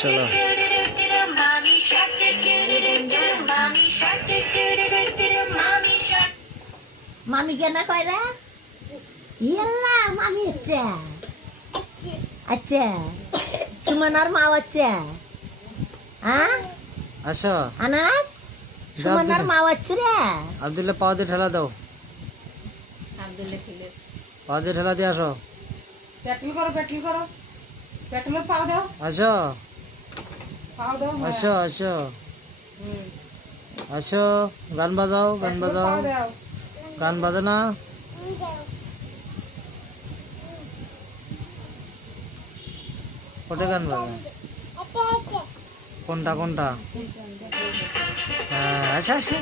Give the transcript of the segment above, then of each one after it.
চলো মামি কেন কয় রে ইয়াল্লা মামি হচ্ছে আচ্ছা সুমনার মা হচ্ছে হ্যাঁ আসো আনাস সুমনার মা হচ্ছে রে আব্দুল্লাহ পাও দিয়ে ঠেলা দাও পাও দিয়ে ঠেলা দিয়ে আসো পেট্রোল করো পেট্রোল পাও দাও আসো পাও দাও আসো আসো আসো গান বাজাও গান বাজাও পাও দাও গান বাজে না কোটে গান বাজে কোনটা কোনটা হ্যাঁ আচ্ছা আচ্ছা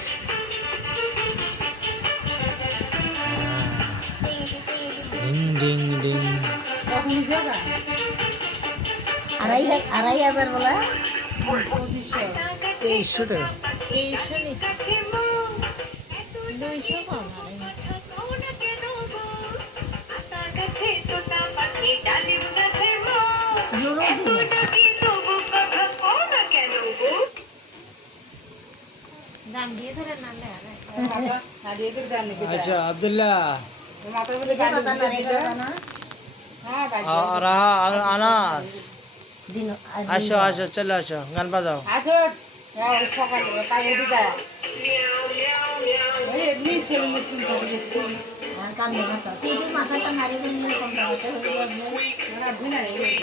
ডিং ডিং ডিং কখন জায়গা আড়াই হাজার বলে 2500 2300 টাকা 200 কম দাম দিয়ে ধরে না মাথা না দিয়ে দিতে দেন নাকি আচ্ছা আব্দুল্লাহ মাথার মধ্যে গান দিতে হ্যাঁ ভাই আর আনাস দিন আসো আসো চলে আসো গান বাজাও আজো সকাল কাল উঠে যায় এই এমনি ছেলে মেয়ে চিন্তা করে কান্দে মাথা তুই মাথাটা নাড়ি কমটা হতে হইব না